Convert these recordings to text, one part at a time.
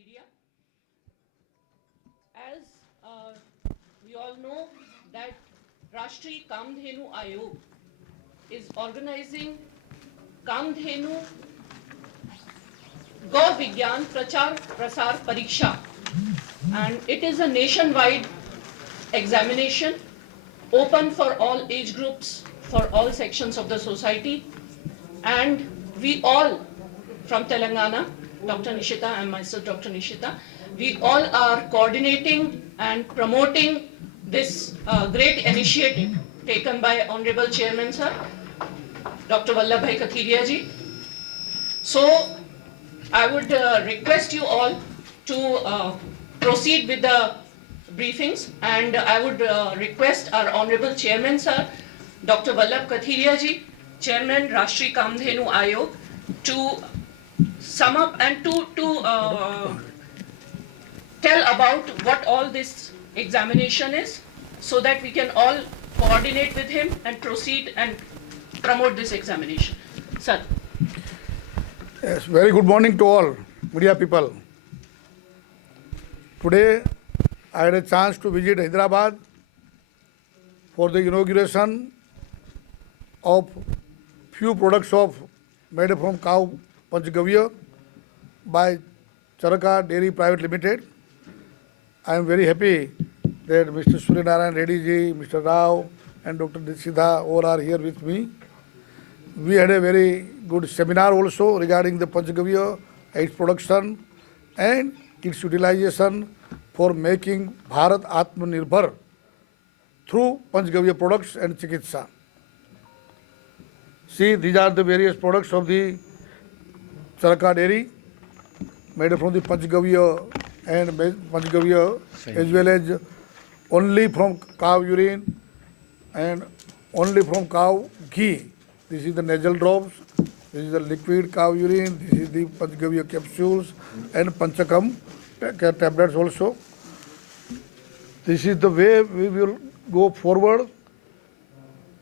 media. As we all know that Rashtriya Kamdhenu Ayog is organizing Kamdhenu Go Vigyan Prachar Prasar Pariksha, and it is a nationwide examination open for all age groups, for all sections of the society, and we all from Telangana, Dr. Nishita and myself, Dr. Nishita, we all are coordinating and promoting this great initiative taken by Honorable Chairman Sir, Dr. Vallabhbhai Kathiria ji. So I would request you all to proceed with the briefings, and I would request our Honorable Chairman Sir, Dr. Vallabh Kathiria ji, Chairman Rashtriya Kamdhenu Ayog, to sum up and to tell about what all this examination is, so that we can all coordinate with him and proceed and promote this examination. Sir. Yes, very good morning to all media people. Today I had a chance to visit Hyderabad for the inauguration of few products made from cow Panchgavya by Charaka Dairy Private Limited. I am very happy that Mr. Suryanarayan Reddy ji, Mr. Rao and Dr. Nishita all are here with me. We had a very good seminar also regarding the Panchgavya, its production and its utilization for making Bharat Atmanirbhar through Panchgavya products and Chikitsa. See, these are the various products of the Charaka Dairy made from the Panchgavya and Panchgavya as well as only from cow urine and only from cow ghee. This is the nasal drops, this is the liquid cow urine, this is the Panchgavya capsules and Panchakam tablets also. This is the way we will go forward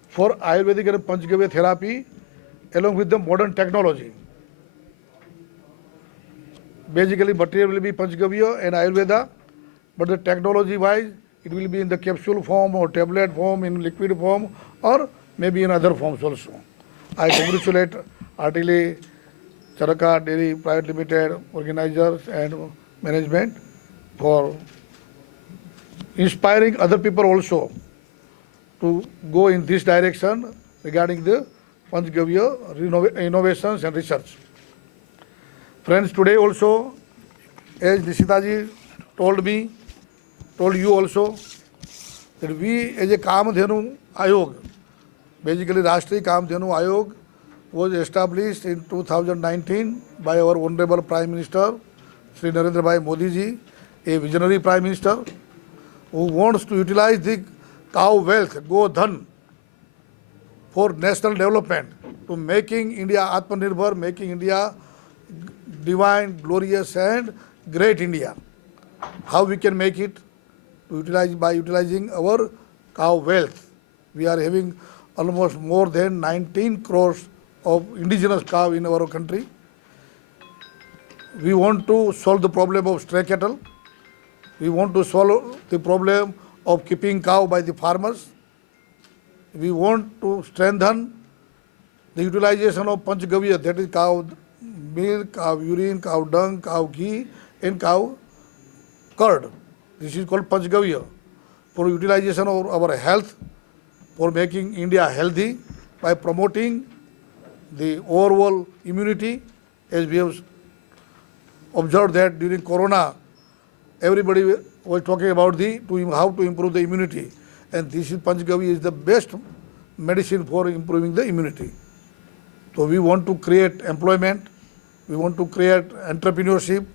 for Ayurvedic and Panchgavya therapy along with the modern technology. Basically material will be Panchgavya and Ayurveda, but the technology wise it will be in the capsule form or tablet form, in liquid form or maybe in other forms also. I congratulate heartily Charaka Dairy Private Limited organizers and management for inspiring other people also to go in this direction regarding the Panchgavya innovations and research. Friends, today also, as Nishita ji told you also, that we as a Kamdhenu Ayog, basically Rashtriya Kamdhenu Ayog was established in 2019 by our Honorable Prime Minister, Sri Narendra Bhai Modi ji, a visionary Prime Minister who wants to utilize the cow wealth, Godhan, for national development, to making India Atmanirbhar, making India divine, glorious and great India. How we can make it? By utilizing our cow wealth. We are having almost more than 19 crores of indigenous cow in our country. We want to solve the problem of stray cattle. We want to solve the problem of keeping cow by the farmers. We want to strengthen the utilization of Panchgavya, that is cow milk, cow urine, cow dung, cow ghee and cow curd. This is called Panchgavya, for utilization of our health, for making India healthy by promoting the overall immunity. As we have observed that during Corona, everybody was talking about how to improve the immunity, and this is Panchgavya is the best medicine for improving the immunity. So we want to create employment, we want to create entrepreneurship,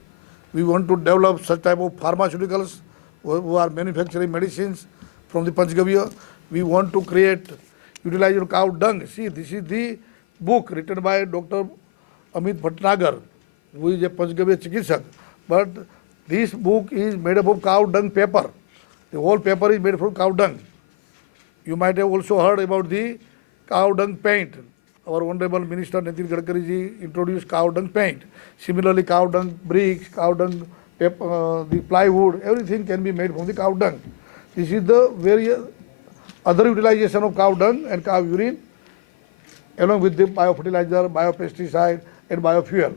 we want to develop such type of pharmaceuticals who are manufacturing medicines from the Panchgavya. We want to create utilization of cow dung. See, this is the book written by Dr. Amit Bhatnagar, who is a Panchgavya Chikitsak. But this book is made up of cow dung paper. The whole paper is made from cow dung. You might have also heard about the cow dung paint. Our Honorable Minister Nitin Gadkari ji introduced cow dung paint. Similarly, cow dung bricks, cow dung the plywood, everything can be made from the cow dung. This is the various other utilization of cow dung and cow urine, along with the biofertilizer, biopesticide, and biofuel.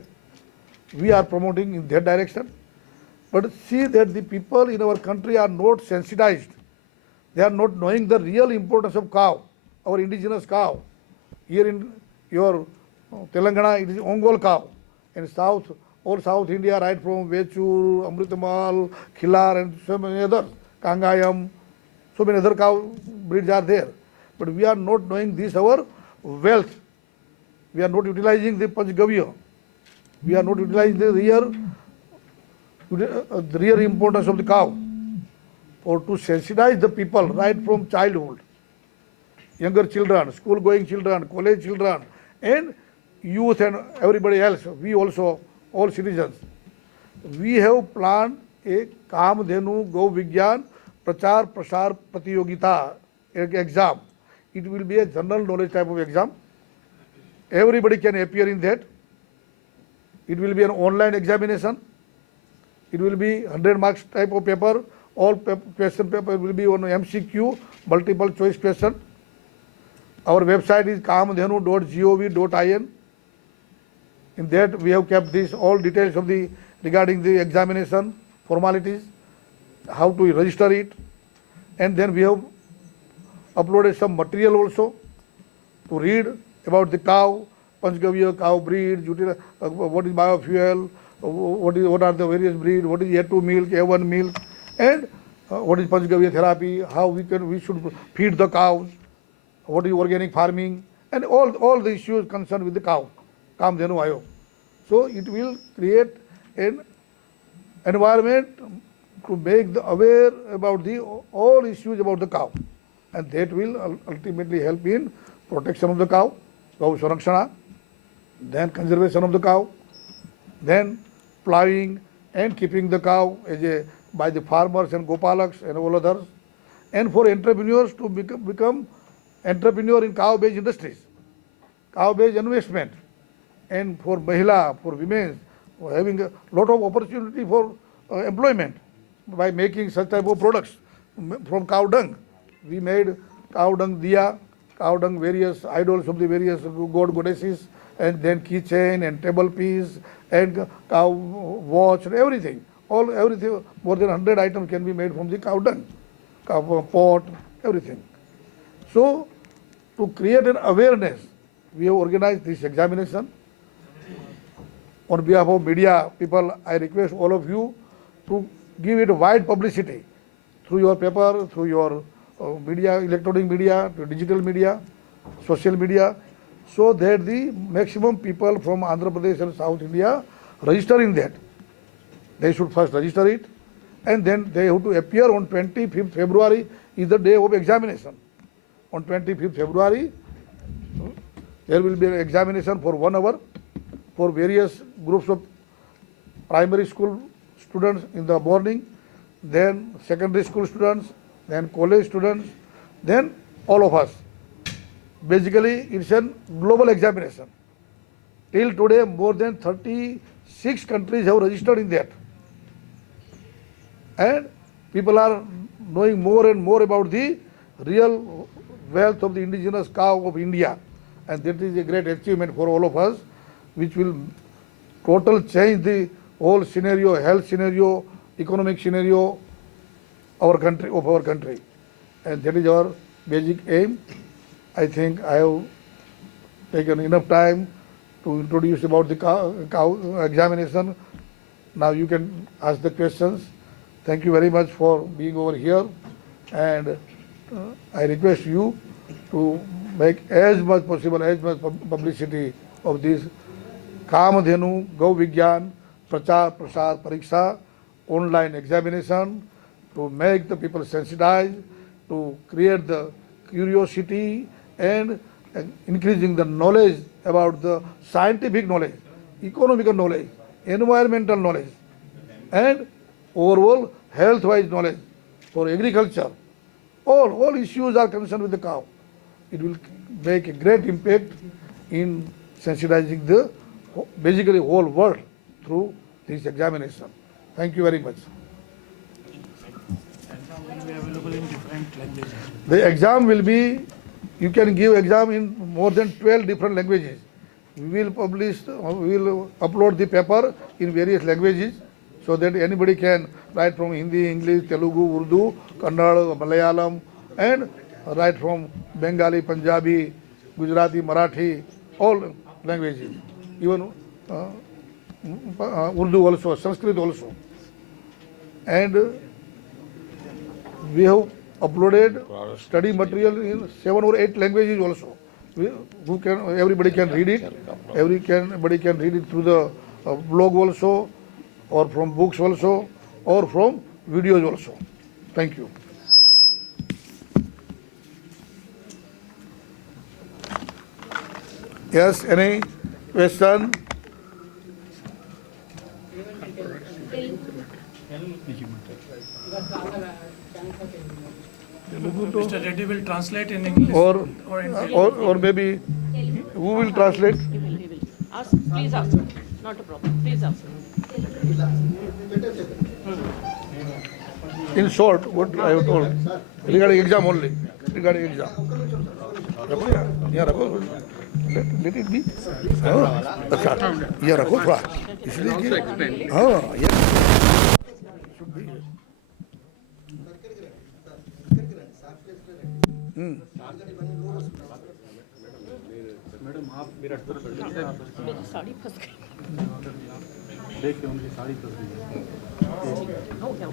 We are promoting in that direction. But see that the people in our country are not sensitized. They are not knowing the real importance of cow, our indigenous cow. Here in your Telangana, it is Ongole cow. In South, all South India, right from Vechur, Amritamal, Khilar, and so many others, Kangayam, so many other cow breeds are there. But we are not knowing this, our wealth. We are not utilizing the Panchgavya. We are not utilizing the real importance of the cow. Or to sensitize the people right from childhood, younger children, school going children, college children, and youth and everybody else, we also, all citizens. We have planned a Kamdhenu Gau Vigyan Prachar Prasar Pratiyogita exam. It will be a general knowledge type of exam. Everybody can appear in that. It will be an online examination. It will be 100 marks type of paper. All question paper will be on MCQ, multiple choice question. Our website is kamdhenu.gov.in. In that we have kept this all details of the regarding the examination formalities, how to register it, and then we have uploaded some material also to read about the cow, Panchgavya, cow breed, what is biofuel, what are the various breeds, what is A2 milk, A1 milk, and what is Panchgavya therapy, how we should feed the cows, what is organic farming, and all the issues concerned with the cow, Kamdhenu Ayog. So it will create an environment to make the aware about the all issues about the cow, and that will ultimately help in protection of the cow, Gau Sarakshana, then conservation of the cow, then plowing and keeping the cow by the farmers and gopalaks and all others, and for entrepreneurs to become entrepreneur in cow-based industries, cow-based investment, and for Mahila, for women, having a lot of opportunity for employment by making such type of products from cow dung. We made cow dung diya, cow dung various idols of the various god goddesses, and then keychain and table piece and cow watch and everything. Everything, more than 100 items can be made from the cow dung, cow pot, everything. So, to create an awareness, we have organized this examination. On behalf of media people, I request all of you to give it wide publicity through your paper, through your media, electronic media, to digital media, social media, so that the maximum people from Andhra Pradesh and South India register in that. They should first register it, and then they have to appear on 25th February is the day of examination. On 25th February, there will be an examination for 1 hour for various groups of primary school students in the morning, then secondary school students, then college students, then all of us. Basically, it's a global examination. Till today, more than 36 countries have registered in that. And people are knowing more and more about the real wealth of the indigenous cow of India. And that is a great achievement for all of us, which will total change the whole scenario, health scenario, economic scenario of our country. And that is our basic aim. I think I have taken enough time to introduce about the cow examination. Now you can ask the questions. Thank you very much for being over here, and I request you to make as much possible, as much publicity of this Kamdhenu Gau Vigyan Prachar Prasar Pariksha online examination, to make the people sensitized, to create the curiosity and increasing the knowledge about the scientific knowledge, economical knowledge, environmental knowledge, and overall health-wise knowledge for agriculture. All issues are concerned with the cow. It will make a great impact in sensitizing the basically whole world through this examination. Thank you very much. Exam will be available in different languages. The exam will be, you can give exam in more than 12 different languages. We will upload the paper in various languages so that anybody can write from Hindi, English, Telugu, Urdu, Kannada, Malayalam, and write from Bengali, Punjabi, Gujarati, Marathi, all languages, even Urdu also, Sanskrit also. And we have uploaded study material in 7 or 8 languages also. Everybody can read it. Everybody can read it through the blog also, or from books also, or from videos also. Thank you. Yes, any question? Mr. Reddy will translate in English Or in or maybe who will translate? He will. Ask, please ask. Not a problem. Please ask. In short, what I have told regarding exam only. Regarding exam. रखो यार, यहाँ रखो. Let it be. हाँ, अच्छा, यहाँ रखो थोड़ा. इसलिए कि हाँ, ये should be. मैडम आप मेरा मेरी साड़ी फंस गई। देखिए उनकी साड़ी फंस गई है। हो गया।